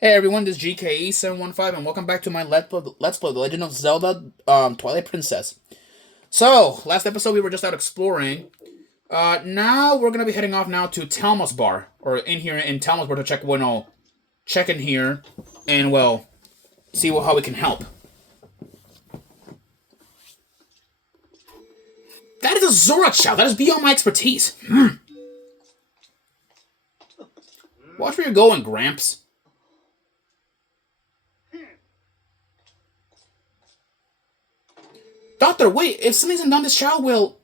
Hey everyone, this is GKE715 and welcome back to my Let's Play The Legend of Zelda Twilight Princess. So, last episode we were just out exploring. Now we're gonna be heading off now to Talma's Bar, or in here in Talma's Bar to check, check in here and, see how we can help. That is a Zora child! That is beyond my expertise! Watch where you're going, Gramps. Doctor, wait! If something isn't done, this child will...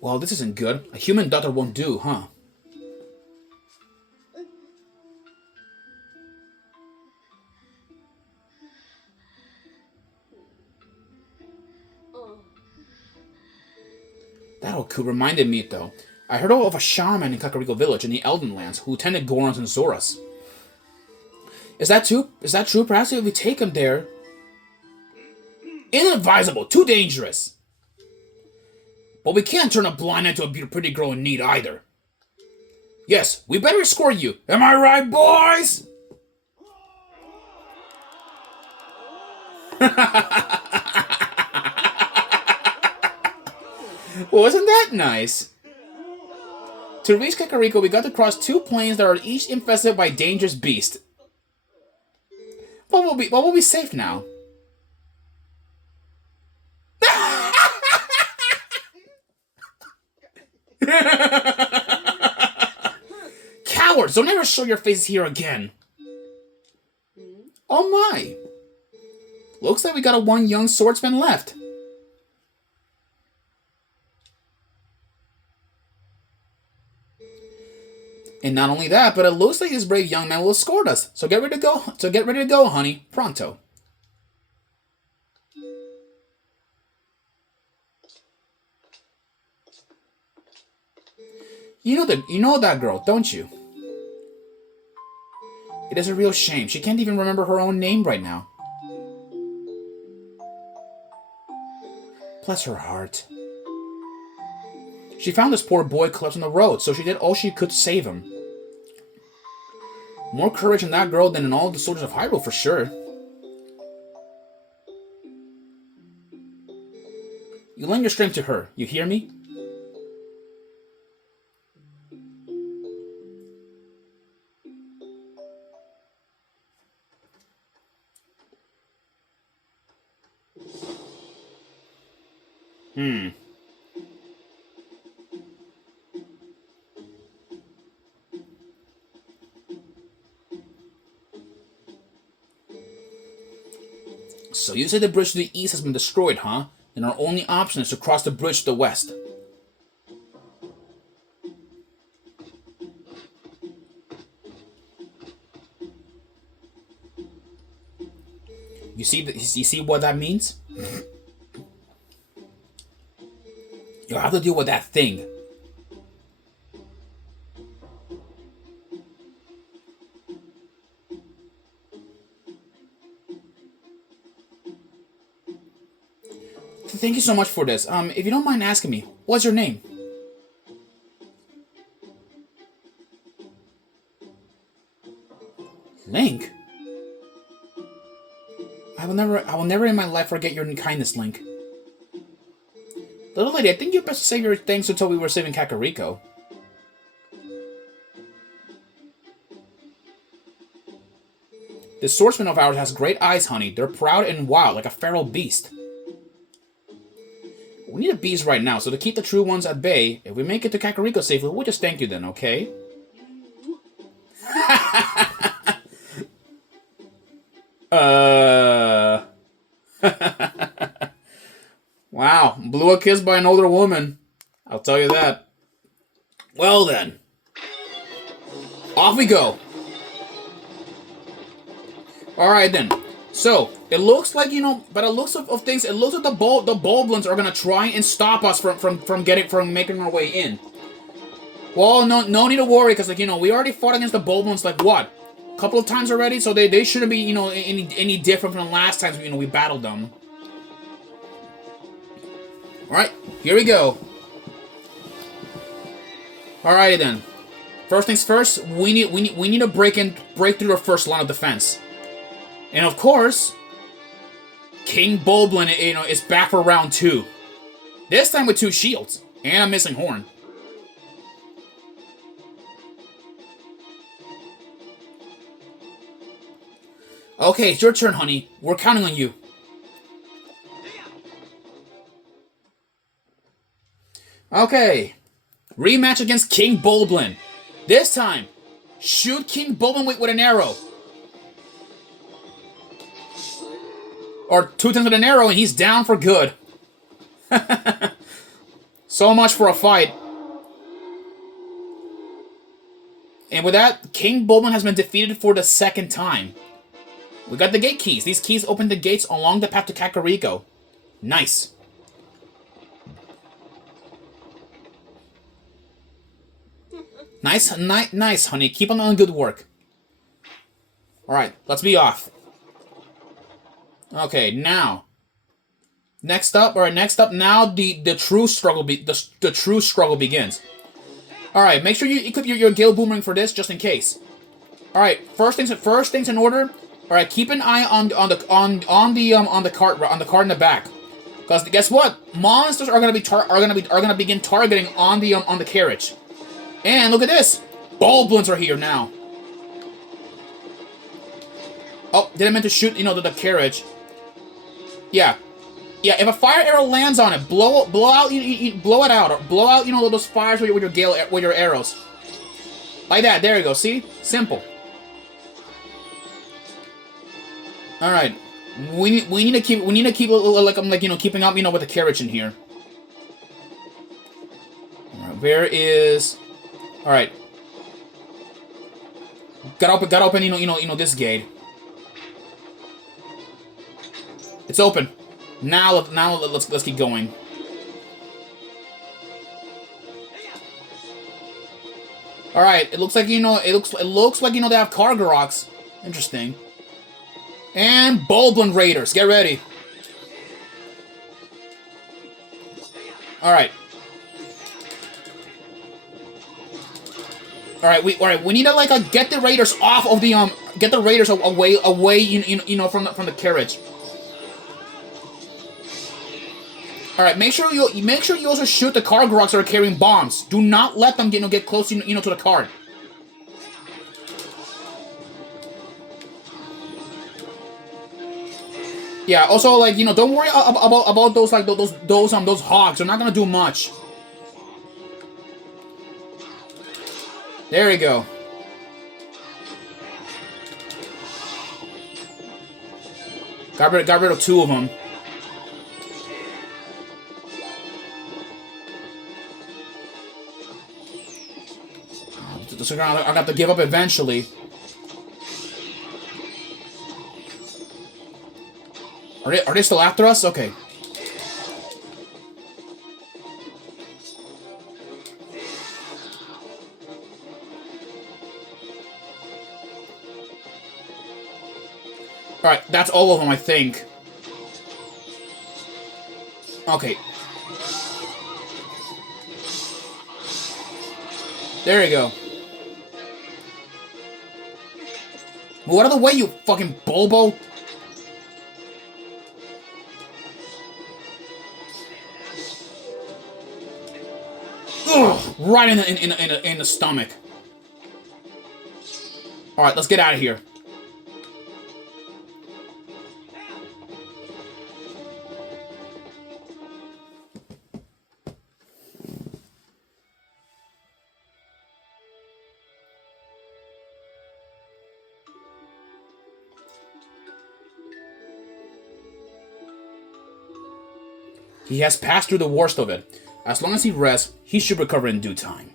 Well, this isn't good. A human doctor won't do, huh? That Oku reminded me, though. I heard of a shaman in Kakariko Village in the Elden Lands who tended Gorons and Zoras. Is that true? Perhaps if we take him there... Inadvisable! Too dangerous! But we can't turn a blind eye to a pretty girl in need either. Yes, we better escort you. Am I right, boys? Wasn't that nice? To reach Kakariko, we got to cross two plains that are each infested by dangerous beasts. But we'll be safe now. Cowards! Don't ever show your faces here again. Oh my! Looks like we got one young swordsman left. And not only that, but it looks like this brave young man will escort us. So get ready to go. Honey. Pronto. You know that girl, don't you? It is a real shame. She can't even remember her own name right now. Bless her heart. She found this poor boy collapsed on the road, so she did all she could to save him. More courage in that girl than in all the soldiers of Hyrule, for sure. You lend your strength to her, you hear me? So you say the bridge to the east has been destroyed, huh? Then our only option is to cross the bridge to the west. You see what that means? You'll have to deal with that thing. Thank you so much for this. If you don't mind asking me, what's your name? Link? I will never in my life forget your kindness, Link. Little lady, I think you best save your thanks until we were saving Kakariko. This swordsman of ours has great eyes, honey. They're proud and wild, like a feral beast. We need a beast right now, so to keep the true ones at bay, if we make it to Kakariko safely, we'll just thank you then, okay? Wow, blew a kiss by an older woman. I'll tell you that. Well then. Off we go. Alright then. So, it looks like, by the looks of things, it looks like the Boblins are gonna try and stop us from making our way in. Well, no need to worry, because, like, we already fought against the Boblins, like, what? A couple of times already, so they shouldn't be, any different from the last times, we battled them. Alright, here we go. Alrighty then. First things first, we need to break through the first line of defense. And of course, King Boblin, is back for round 2. This time with 2 shields and a missing horn. Okay, it's your turn, honey. We're counting on you. Okay. Rematch against King Boblin. This time, shoot King Boblin with an arrow. Or 2 times with an arrow and he's down for good. So much for a fight. And with that, King Boblin has been defeated for the 2nd time. We got the gate keys. These keys open the gates along the path to Kakariko. Nice. Nice, honey. Keep on doing good work. Alright, let's be off. Okay, now. Next up, now the true struggle the true struggle begins. Alright, make sure you equip your Gale Boomerang for this, just in case. Alright, first things in order. Alright, keep an eye on the cart in the back. Because guess what? Monsters are gonna begin targeting on the carriage. And look at this! Boblins are here now. Oh, didn't mean to shoot, the carriage. Yeah, if a fire arrow lands on it, blow it out, or blow out, those fires with your arrows. Like that. There you go. See? Simple. All right. We need to keep keeping up, with the carriage in here. All right, where is? All right. Got open. This gate. It's open. Now let's keep going. All right. It looks like it looks like they have Kargaroks. Interesting. And Boblin Raiders, get ready. All right. All right, we need to get the Raiders off of the get the Raiders away from the carriage. All right, make sure you also shoot the Kargaroks that are carrying bombs. Do not let them get close to the cart. Yeah. Also, don't worry about those hogs. They're not gonna do much. There we go. Got rid of 2 of them. So I got to give up eventually. Are they still after us? Okay. Alright, that's all of them, I think. Okay. There you go. Move out of the way, you fucking Bobo! Ugh, right in the stomach. All right, let's get out of here. He has passed through the worst of it. As long as he rests, he should recover in due time.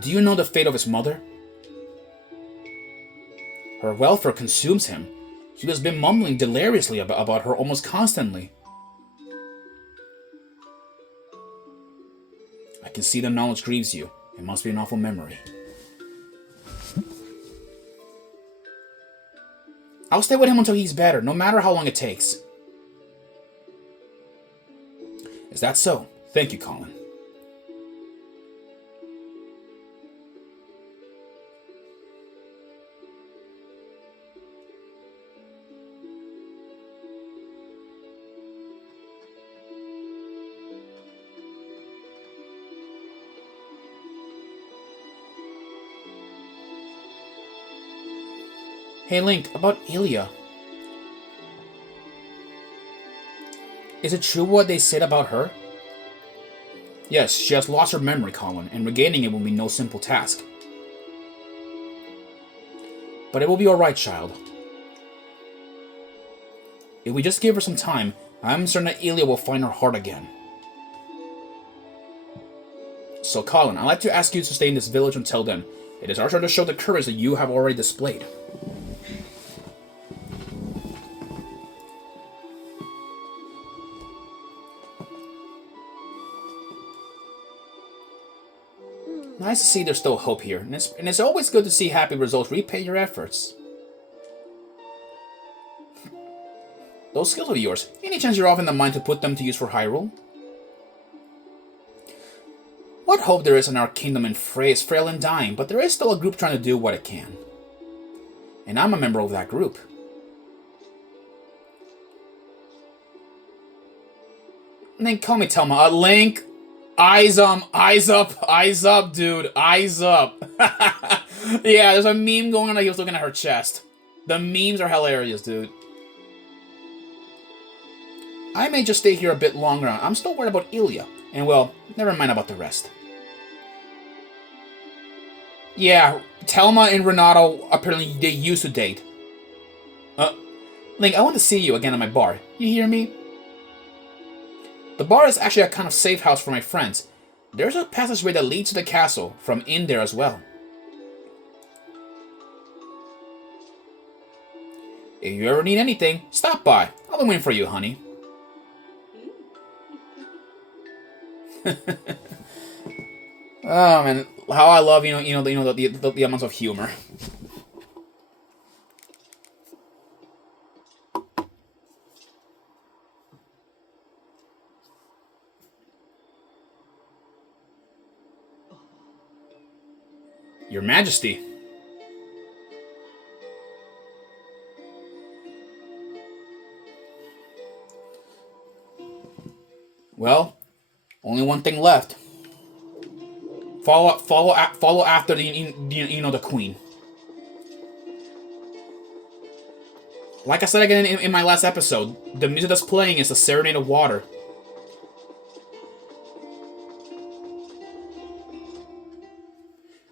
Do you know the fate of his mother? Her welfare consumes him. He has been mumbling deliriously about her almost constantly. can see the knowledge grieves you. It must be an awful memory. I'll stay with him until he's better, no matter how long it takes. Is that so? Thank you, Colin. Hey Link, about Ilya. Is it true what they said about her? Yes, she has lost her memory, Colin, and regaining it will be no simple task. But it will be alright, child. If we just give her some time, I'm certain that Ilya will find her heart again. So, Colin, I'd like to ask you to stay in this village until then. It is our turn to show the courage that you have already displayed. Nice to see there's still hope here, and it's always good to see happy results repay your efforts. Those skills of yours, any chance you're off in the mind to put them to use for Hyrule? What hope there is in our kingdom in Frey is frail and dying, but there is still a group trying to do what it can. And I'm a member of that group. Link, call me Telma. Link! Eyes up, dude. Eyes up. Yeah, there's a meme going on that he was looking at her chest. The memes are hilarious, dude. I may just stay here a bit longer. I'm still worried about Ilya. And, well, never mind about the rest. Yeah, Telma and Renato, apparently they used to date. Link, I want to see you again at my bar. You hear me? The bar is actually a kind of safe house for my friends. There's a passageway that leads to the castle from in there as well. If you ever need anything, stop by. I'll be waiting for you, honey. Oh man, how I love the amounts of humor. Your Majesty. Well, only one thing left. Follow after the Queen. Like I said again in my last episode, the music that's playing is the Serenade of Water.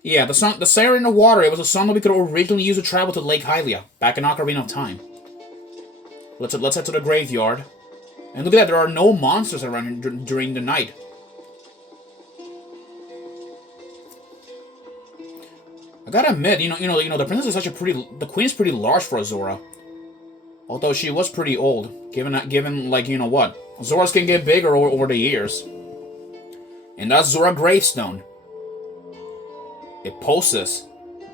Yeah, the Serenade of Water, it was a song that we could originally use to travel to Lake Hylia, back in Ocarina of Time. Let's head to the graveyard. And look at that, there are no monsters around here during the night. I gotta admit, the princess is the queen is pretty large for a Zora. Although she was pretty old, given like, what? Zoras can get bigger over the years. And that's Zora gravestone. It pulses,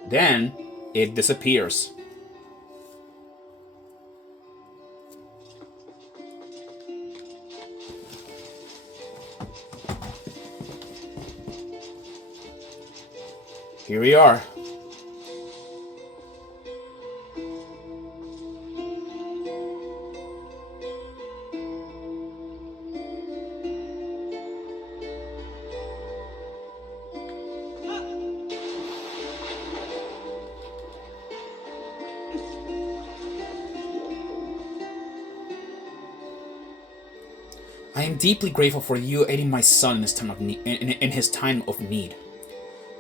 then it disappears. Here we are. I am deeply grateful for you aiding my son in his time of need.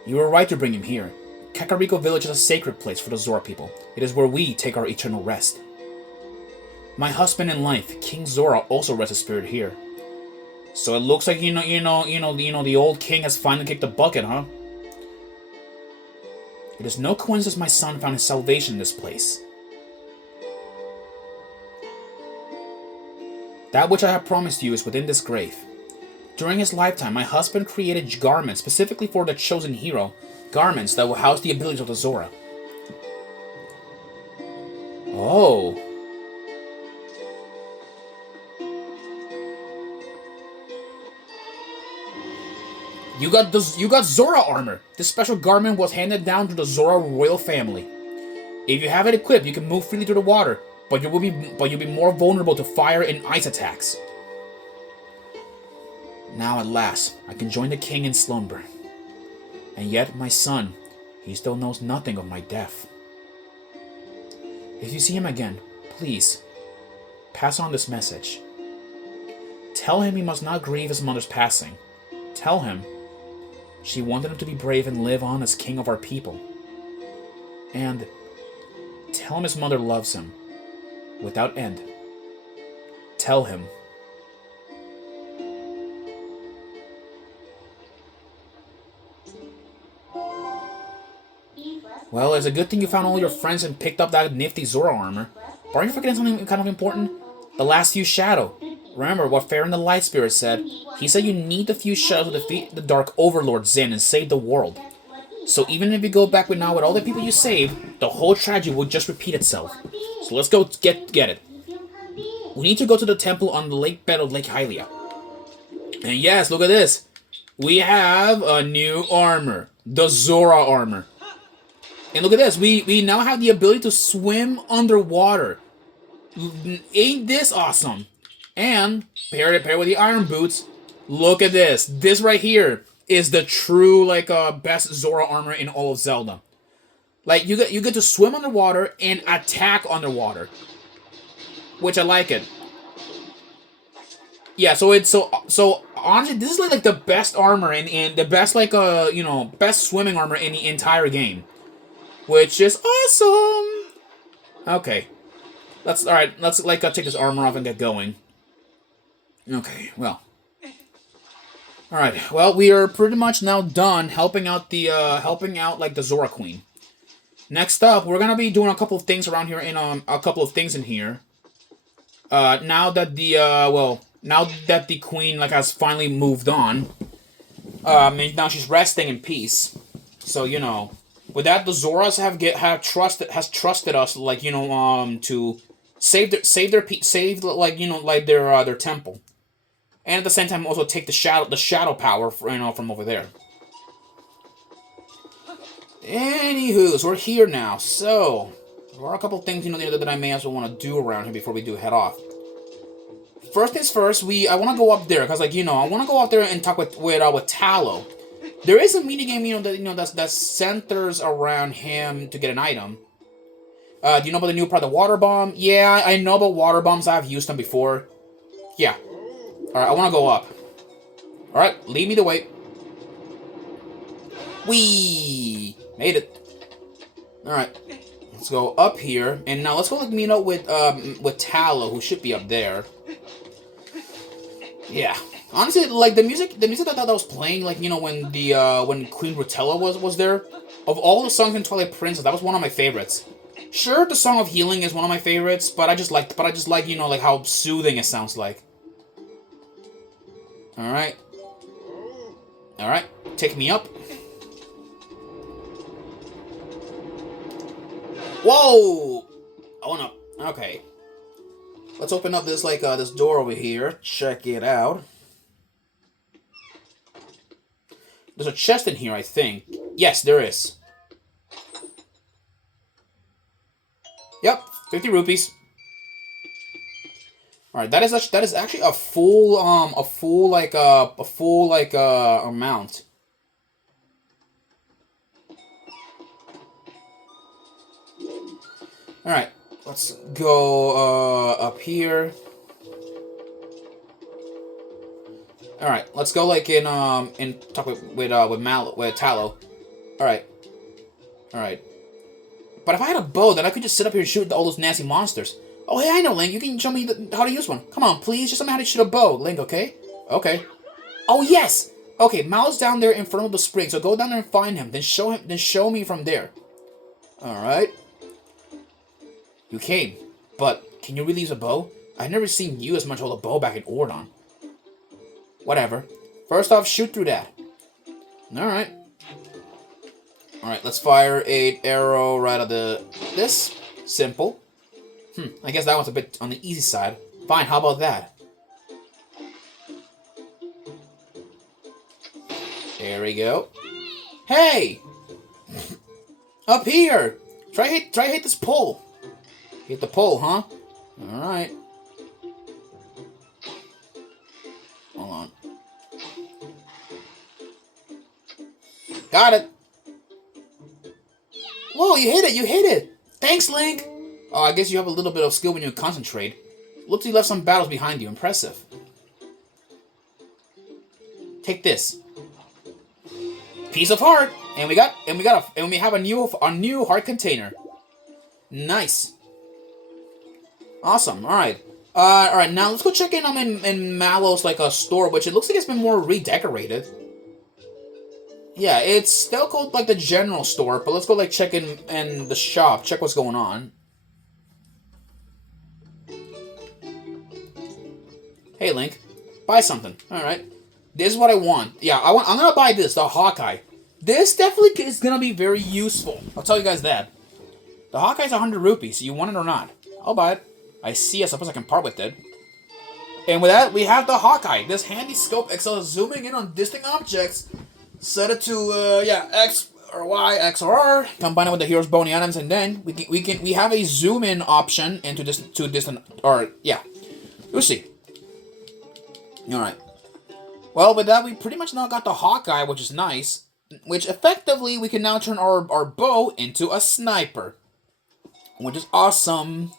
You were right to bring him here. Kakariko Village is a sacred place for the Zora people. It is where we take our eternal rest. My husband in life, King Zora, also rests his spirit here. So it looks like the old king has finally kicked the bucket, huh? It is no coincidence my son found his salvation in this place. That which I have promised you is within this grave. During his lifetime, my husband created garments specifically for the chosen hero. Garments that will house the abilities of the Zora. Oh. You got Zora armor. This special garment was handed down to the Zora royal family. If you have it equipped, you can move freely through the water, but you'll be more vulnerable to fire and ice attacks. Now at last, I can join the king in slumber. And yet, my son, he still knows nothing of my death. If you see him again, please, pass on this message. Tell him he must not grieve his mother's passing. Tell him she wanted him to be brave and live on as king of our people. And tell him his mother loves him, without end. Tell him. Well, it's a good thing you found all your friends and picked up that nifty Zora armor. But are you forgetting something kind of important? The last few shadow. Remember what Farron the Light Spirit said. He said you need the few shadows to defeat the Dark Overlord Zin and save the world. So even if you go back with all the people you saved, the whole tragedy will just repeat itself. So let's go get it. We need to go to the temple on the lake bed of Lake Hylia. And yes, look at this. We have a new armor. The Zora armor. And look at this. We now have the ability to swim underwater. Ain't this awesome? And pair with the iron boots. Look at this. This right here is the true best Zora armor in all of Zelda. Like you get to swim underwater and attack underwater, which I like it. Yeah, so it's so honestly, this is like the best armor in the best best swimming armor in the entire game, which is awesome. Okay, let's take this armor off and get going. Okay, well. Alright, well, we are pretty much now done helping out the Zora Queen. Next up, we're gonna be doing a couple of things around here in here. Now that the queen has finally moved on, now she's resting in peace. So with that, the Zoras has trusted us to save their temple. And at the same time, also take the shadow power from over there. Anywho, so we're here now. So there are a couple things that I may also want to do around here before we do head off. First things first, I want to go up there because I want to go up there and talk with Tallow. There is a minigame that centers around him to get an item. Do you know about the new part, the water bomb? Yeah, I know about water bombs. I've used them before. Yeah. Alright, I want to go up. Alright, lead me the way. Whee! Made it. Alright, let's go up here. And now let's go meet up with Tallow, who should be up there. Yeah. Honestly, the music that was playing, when Queen Rutella was there, of all the songs in Twilight Princess, that was one of my favorites. Sure, the Song of Healing is one of my favorites, but I just like how soothing it sounds like. Alright. Alright, take me up. Whoa! I wanna... Okay. Let's open up this, this door over here. Check it out. There's a chest in here, I think. Yes, there is. Yep, 50 rupees. Alright, that is actually a full amount. Alright, let's go up here. Alright, let's go in talk with Tallow. Alright. Alright. But if I had a bow, then I could just sit up here and shoot all those nasty monsters. Oh, hey, I know, Link. You can show me how to use one. Come on, please. Just tell me how to shoot a bow, Link, okay? Okay. Oh, yes! Okay, Malo's down there in front of the spring, so go down there and find him. Then show me from there. Alright. You came, but can you really use a bow? I've never seen you as much hold a bow back in Ordon. Whatever. First off, shoot through that. Alright. Alright, let's fire a arrow right at this. Simple. I guess that one's a bit on the easy side. Fine, how about that? There we go. Hey! Up here! Try hit this pole. Hit the pole, huh? Alright. Hold on. Got it! Whoa, you hit it! You hit it! Thanks, Link! Oh, I guess you have a little bit of skill when you concentrate. Looks like you left some battles behind you. Impressive. Take this. Piece of heart! And we have a new heart container. Nice. Awesome. Alright. Alright, now let's go check in Mallow's like a store, which it looks like it's been more redecorated. Yeah, it's still called like the general store, but let's go like check in the shop, check what's going on. Hey Link, buy something. Alright. This is what I want. Yeah, I'm gonna buy this, the Hawkeye. This definitely is gonna be very useful. I'll tell you guys that. The Hawkeye's 100 rupees. You want it or not? I'll buy it. I see. I suppose I can part with it. And with that, we have the Hawkeye. This handy scope excels zooming in on distant objects. Set it to X or Y, X or R. Combine it with the hero's bony items, and then we have a zoom in option into distant or yeah. We'll see. All right. Well, with that, we pretty much now got the Hawkeye, which is nice. Which effectively we can now turn our bow into a sniper, which is awesome.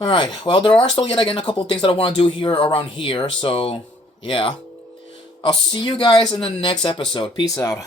Alright, well, there are still yet again a couple of things that I want to do here around here, so yeah. I'll see you guys in the next episode. Peace out.